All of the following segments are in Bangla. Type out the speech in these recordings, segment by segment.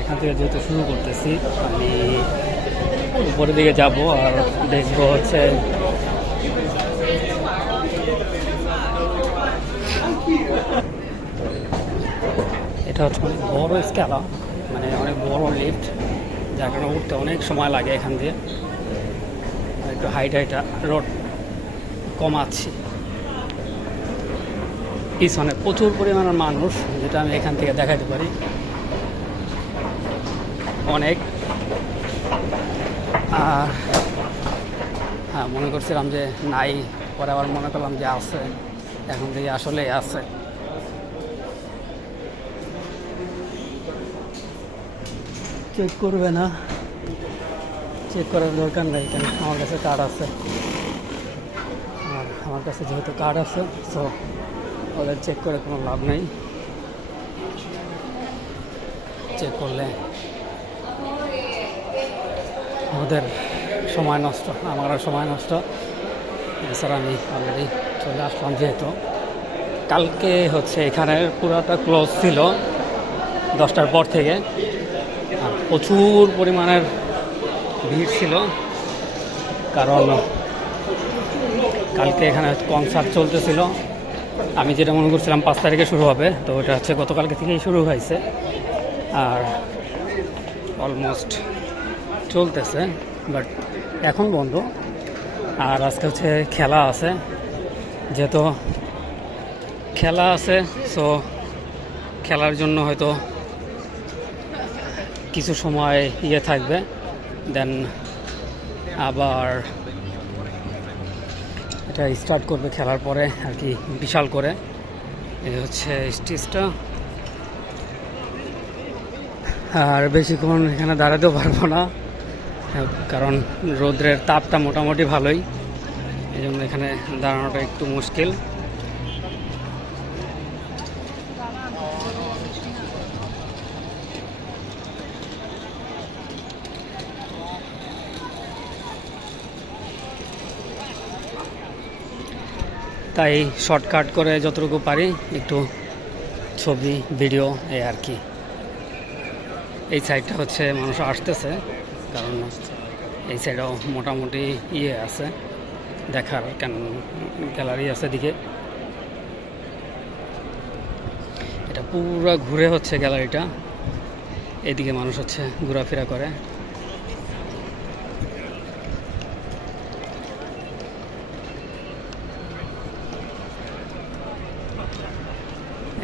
এখান থেকে যেহেতু শুরু করতেছি, আমি উপরের দিকে যাব আর দেখবো হচ্ছে এটা হচ্ছে অনেক বড় স্কেলা, মানে অনেক বড় লিফট, যার কারণে উঠতে অনেক সময় লাগে। এখান দিয়ে একটু হাইটা রোড কমাচ্ছি। পিছনে প্রচুর পরিমাণের মানুষ, যেটা আমি এখান থেকে দেখাতে পারি অনেক। আর হ্যাঁ, মনে করছিলাম যে নাই, পরে আবার মনে করলাম যে আছে, এখন থেকে আসলেই আছে। চেক করবে না, চেক করার দরকার নেই, কেন আমার কাছে কার্ড আছে। আর আমার কাছে যেহেতু কার্ড আছে, সো ওদের চেক করে কোনো লাভ নেই। চেক করলে ওদের সময় নষ্ট, আমারও সময় নষ্ট। এছাড়া আমি অলরেডি চলে আসলাম, যেহেতু কালকে হচ্ছে এখানে পুরাটা ক্লোজ ছিল 10টার পর থেকে, আর প্রচুর পরিমাণের ভিড় ছিল, কারণ কালকে এখানে কনসার্ট চলতেছিল। আমি যেটা মনে করছিলাম 5 তারিখে শুরু হবে, তো ওটা হচ্ছে গতকালকে থেকেই শুরু হয়েছে আর অলমোস্ট চলতেছে, বাট এখন বন্ধ। আর আজকে হচ্ছে খেলা আছে, যেহেতু খেলা আছে, সো খেলার জন্য হয়তো কিছু সময় থাকবে, দেন আবার এটা স্টার্ট করবে খেলার পরে আর কি, বিশাল করে। এই হচ্ছে স্টেজটা, আর বেশিক্ষণ এখানে দাঁড়াতেও পারবো না, কারণ রোদ্রের তাপটা মোটামুটি ভালোই, এই জন্য এখানে দাঁড়ানোটা একটু মুশকিল। তাই শর্টকাট করে যতটুকু পারি একটু ছবি ভিডিও এই আর কি। এই সাইডটা হচ্ছে মানুষ আসতেছে, কারণ এই সাইডেও মোটামুটি আছে, দেখার কেন গ্যালারি আছে দিকে। এটা পুরো ঘুরে হচ্ছে গ্যালারিটা, এদিকে মানুষ হচ্ছে ঘোরাফেরা করে।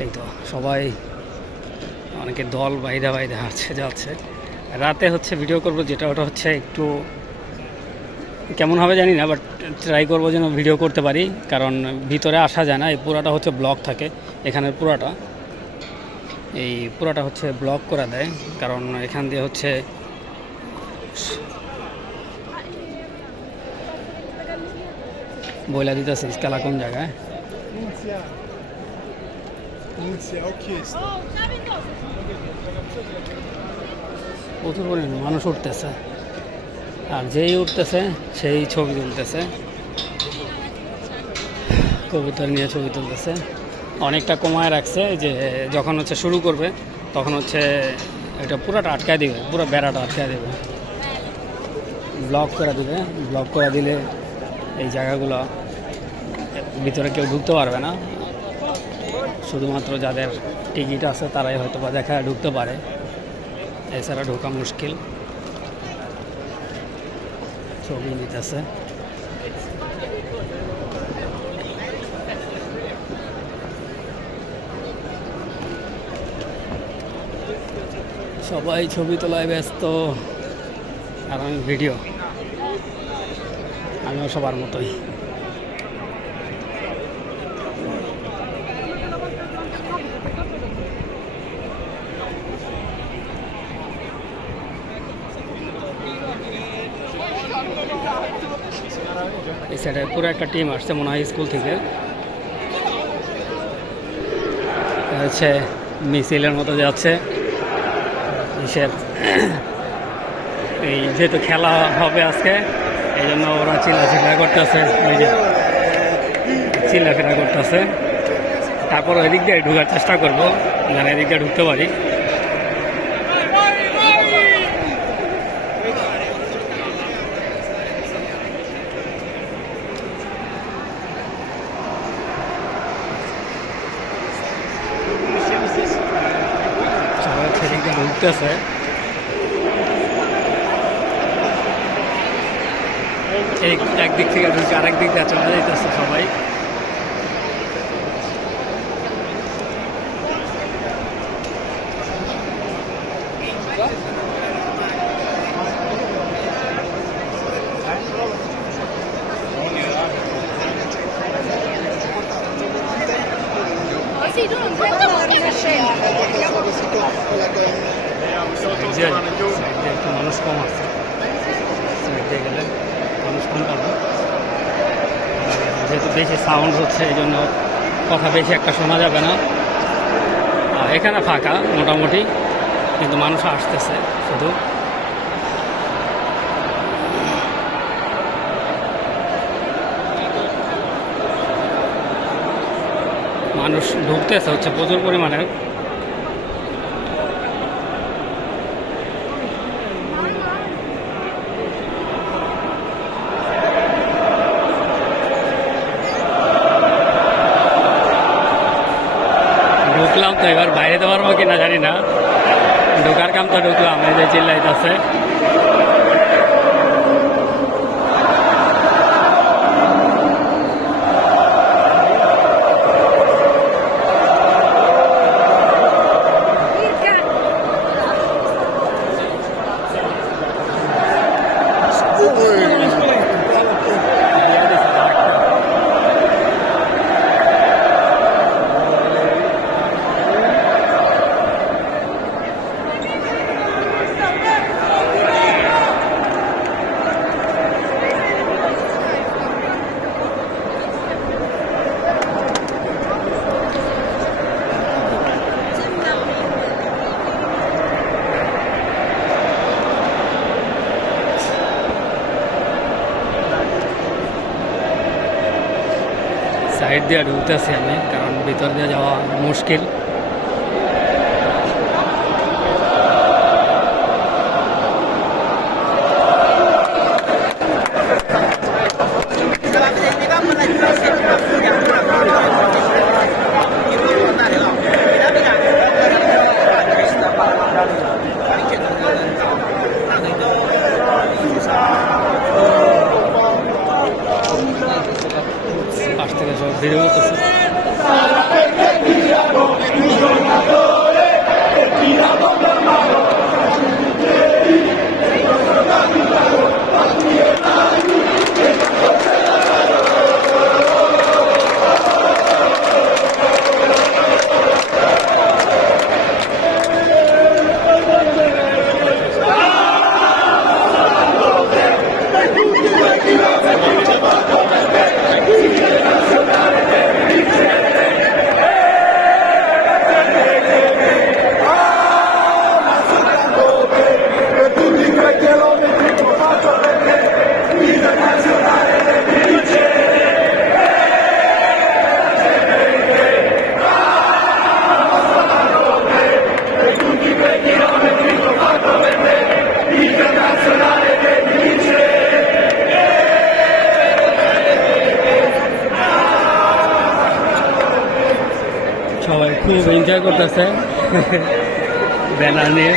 এই তো সবাই, অনেকে দল বাইরে বাইরে হাঁটছে যাচ্ছে। রাতে হচ্ছে ভিডিও করব, যেটা ওটা হচ্ছে একটু কেমন হবে জানি না, বাট ট্রাই করবো যেন ভিডিও করতে পারি, কারণ ভিতরে আসা যায় না। এই পুরাটা হচ্ছে ব্লক থাকে, এখানের পুরাটা হচ্ছে ব্লক করে দেয়, কারণ এখান দিয়ে হচ্ছে বইলা দিতেছে খেলা কোন জায়গায়। প্রচুর পরিমাণে মানুষ উঠতেছে, আর যেই উঠতেছে সেই ছবি তুলতেছে, কবুতর নিয়ে ছবি তুলতেছে। অনেকটা কমায় রাখছে, যে যখন হচ্ছে শুরু করবে তখন হচ্ছে এটা পুরোটা আটকায় দিবে, পুরো বেড়াটা আটকায় দিবে, ব্লক করে দিবে। ব্লক করে দিলে এই জায়গাগুলো ভিতরে কেউ ঢুকতে পারবে না, শুধুমাত্র যাদের টিকিট আছে তারাই হয়তো বা দেখা ঢুকতে পারে, এছাড়া ঢোকা মুশকিল। ছবি নিতেছে, সবাই ছবি তোলায় ব্যস্ত, আর আমি ভিডিও, আমিও সবার মতোই। এই সাইডে পুরো একটা টিম আসছে মনে হয় স্কুল থেকে, হচ্ছে মিছিলের মতো যাচ্ছে। এই যেহেতু খেলা হবে আজকে, এই জন্য ওরা চিল্লাফেরা করতেছে, ওই যে চিল্লাফেরা করতেছে। তারপর ওই দিক দিয়ে ঢোকার চেষ্টা করবো, মানে এদিক দিয়ে ঢুকতে পারি। দিয়ে ঢুকতেছে। একদিক থেকে ঢুকে আরেক দিক দিয়ে চলে যাইতেছে সবাই। একটু মানুষ কম আছে, সাইডে গেলে মানুষ কম পাবে। যেহেতু বেশি সাউন্ড হচ্ছে এই জন্য কথা বেশি একটা শোনা যাবে না। এখানে ফাঁকা মোটামুটি, কিন্তু মানুষ আসতেছে শুধু। মানুষ ঢুকতেছে হচ্ছে প্রচুর পরিমাণে। ঢুকলাম তো, এবার বাইরে যেতে পারবো কিনা জানি না। ঢোকার কাম তো ঢুকলাম, এই যে চিল্লাইতেছে। সাইড দিয়ে ঢুকতেছি আমি, কারণ ভিতর দিয়ে যাওয়া মুশকিল। পাশ থেকে সব ভিড় করতেছে। সবাই খুব এনজয় করতেছে ব্যানার নিয়ে।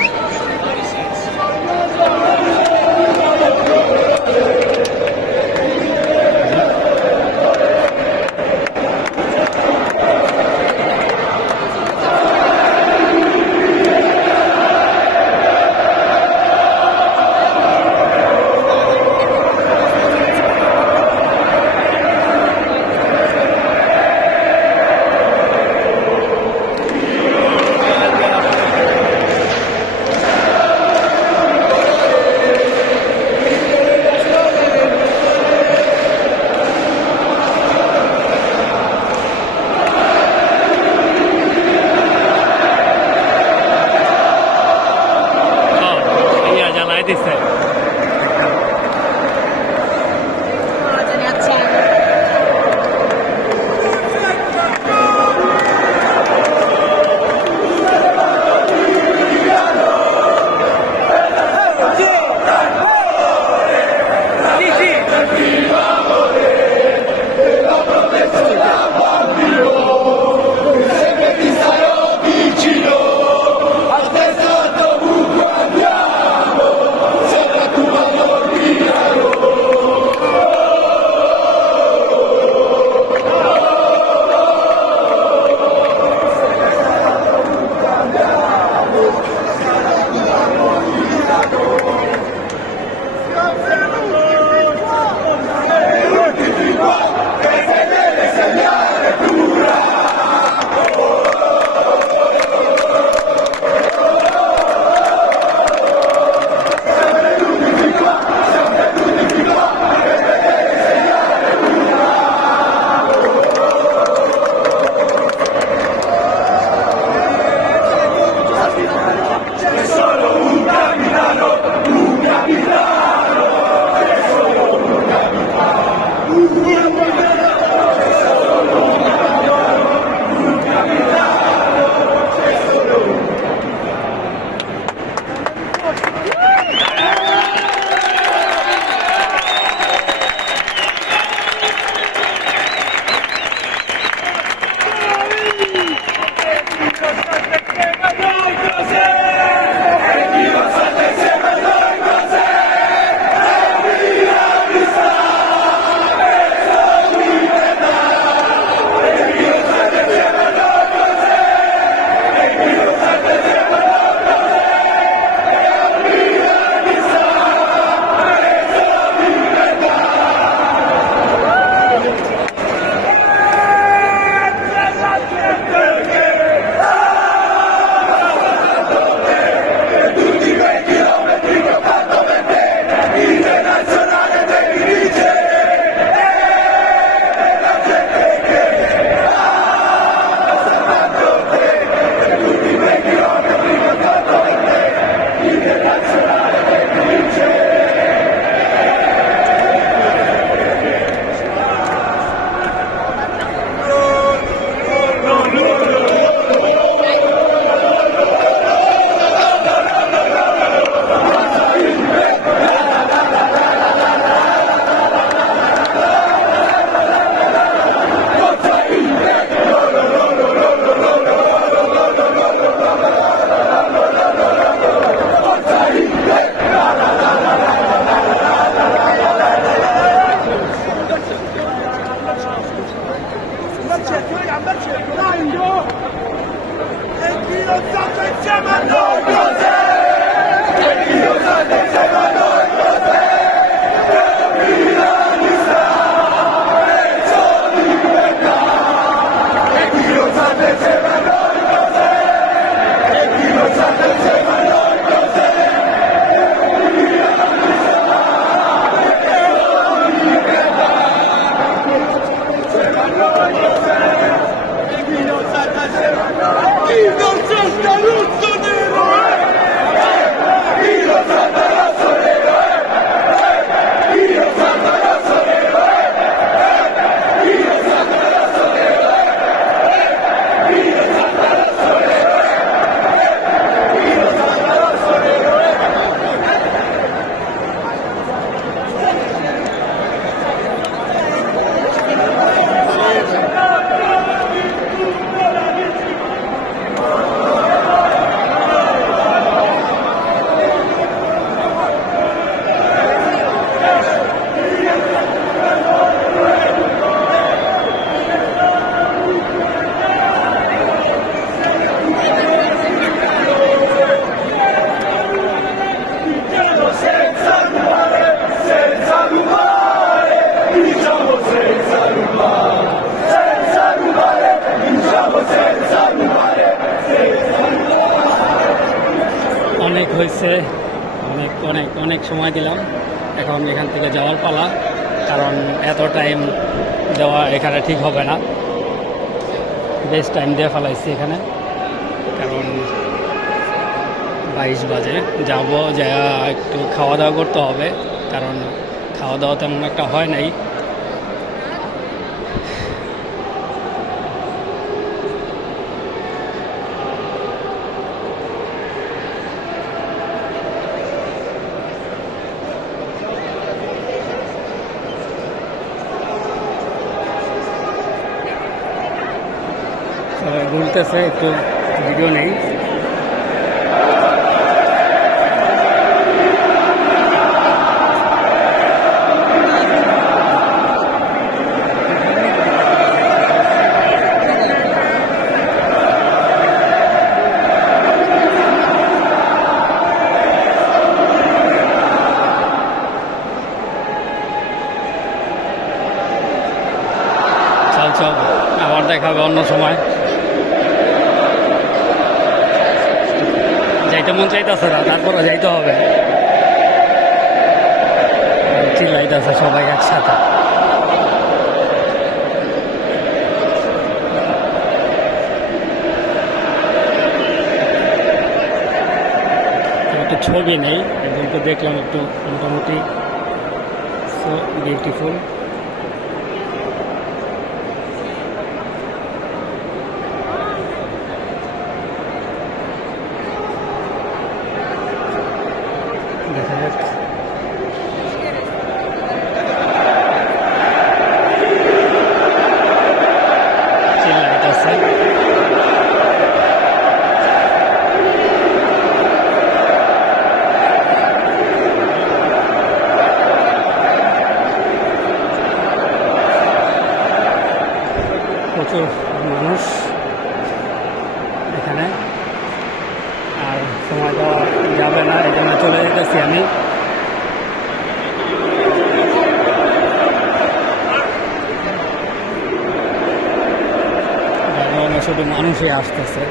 দিচ্ছে। Vicino, al testo অনেক হয়েছে, অনেক অনেক অনেক সময় দিলাম। এখন এখান থেকে যাওয়ার পালা, কারণ এত টাইম দেওয়া এখানে ঠিক হবে না। বেশ টাইম দিয়ে ফেলাইছি এখানে, কারণ 22 বাজে যাব, যা একটু খাওয়া দাওয়া করতে হবে, কারণ খাওয়া দাওয়া তেমন একটা হয় নাই। সবাই ঘুরতেছে, একটু ভিডিও নেই। চল চল, আবার দেখা হবে অন্য সময়। যাইতে মন চাইতেছে না, তারপরে যাইতে হবে। চিল্লাইতেছে সবাই একসাথে। একটু ছবি নেই, একজনকে দেখলাম একটু মোটামুটি সো বিউটিফুল। দেখা যাক। চিল্লাইতেছে। প্রচুর মানুষ এখানে, আর সময় দেওয়া যাবে না, এই জন্য চলে যেতেছি আমি। শুধু মানুষই আসতেছে।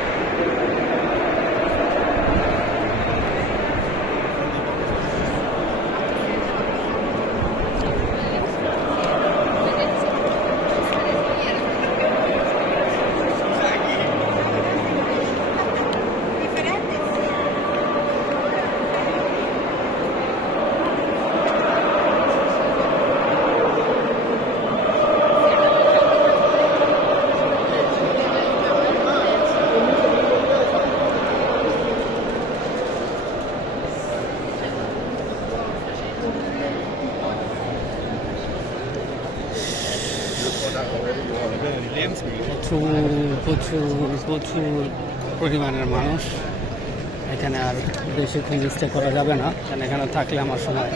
প্রচুর প্রচুর প্রচুর পরিমাণের মানুষ এখানে। আর বেশিক্ষণ স্টে করা যাবে না, কারণ এখানে থাকলে আমার সময়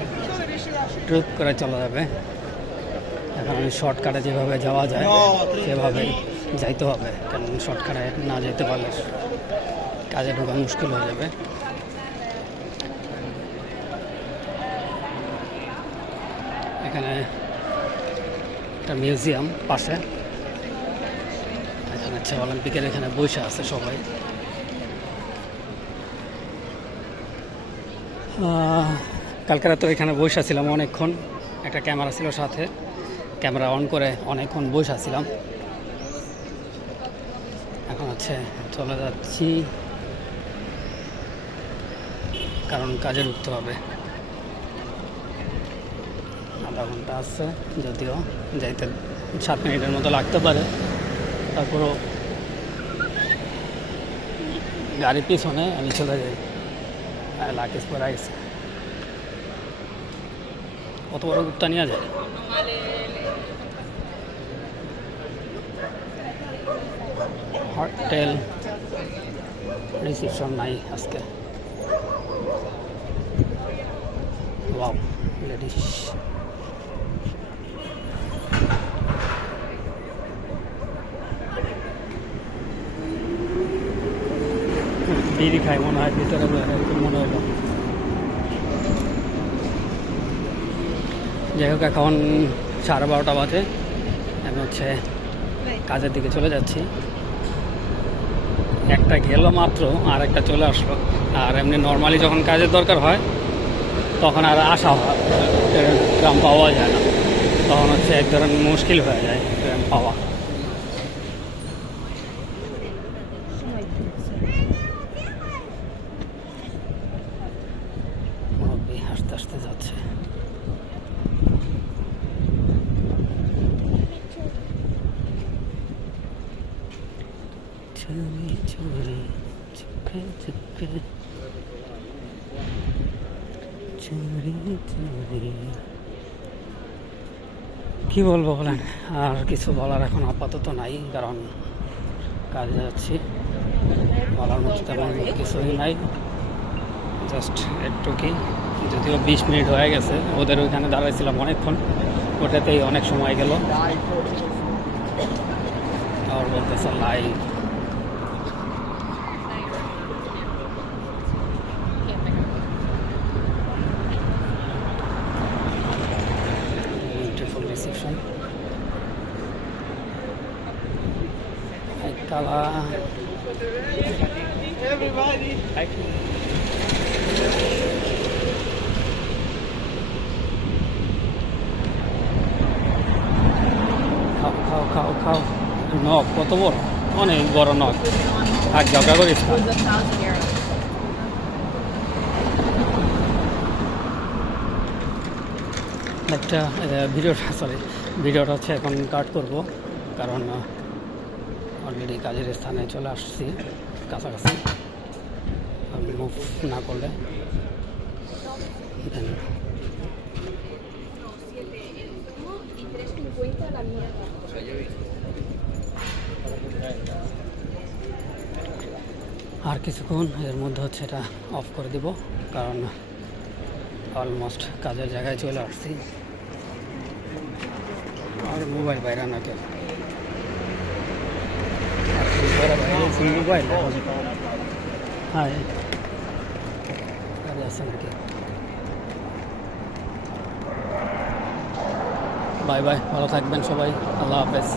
ট্রিপ করে চলা যাবে। এখন আমি শর্টকাটে যেভাবে যাওয়া যায় সেভাবেই যাইতে হবে, কারণ শর্টকাটে না যেতে পারলে কাজে ঢোকা মুশকিল হয়ে যাবে। এখানে একটা মিউজিয়াম পাশে, এখানে হচ্ছে অলিম্পিকের এখানে বসে আছে সবাই। কালকে তো এখানে বসে ছিলাম অনেকক্ষণ, একটা ক্যামেরা ছিল সাথে, ক্যামেরা অন করে অনেকক্ষণ বসে ছিলাম। এখন হচ্ছে চলে যাচ্ছি, কারণ কাজে ঢুকতে হবে। আধা ঘন্টা আছে, যদিও যাইতে 7 মিনিটের মতো লাগতে পারে, তারপরও গাড়ি পিছনে আমি চলে যাই। লাকেশ পরে আইসে কত বড় গুপ্তা নিয়ে যায়। হোটেল রিসেপশন নাই আজকে। Wow, ladies. বিড়ি খায় মনে হয়, ভিতরে মনে হলো। যাই হোক, এখন 12:30 বাজে, আমি হচ্ছে কাজের দিকে চলে যাচ্ছি। একটা গেল মাত্র, আর একটা চলে আসলো। আর এমনি নর্মালি যখন কাজের দরকার হয় তখন আর আসা হয়, ট্রাম পাওয়া যায় না, তখন হচ্ছে এক ধরনের মুশকিল হয়ে যায় ট্রাম পাওয়া। আস্তে আস্তে যাচ্ছে। চুরি চুরি চুপে চুপে চুরি চুরি। কি বলবো বলেন, আর কিছু বলার এখন আপাতত নাই, কারণ কাজে যাচ্ছি, বলার মতো তেমন কিছুই নাই। জাস্ট একটু কি, যদিও 20 মিনিট হয়ে গেছে, ওদের ওইখানে দাঁড়াইছিলাম অনেকক্ষণ, ওটাতেই অনেক সময় গেল। আর বলতেছে লাইভ, বিউটিফুল রিসেপশন, কালা খাও খাও খাও খাও। নখ কত বড়, অনেক বড় নখ, আর ঝগড়া করিস না। একটা ভিডিওটা হচ্ছে এখন কাট করব, কারণ অলরেডি কাজের স্থানে চলে আসছি কাছাকাছি, মুভ না করলে দেন। আর কিছুক্ষণ এর মধ্যে হচ্ছে এটা অফ করে দিব, কারণ অলমোস্ট কাজের জায়গায় চলে আসছি। আর মোবাইল বাইরে নাকি মোবাইল, হ্যাঁ গাড়ি আছে নাকি। বাই বাই, ভালো থাকবেন সবাই, আল্লাহ হাফেজ।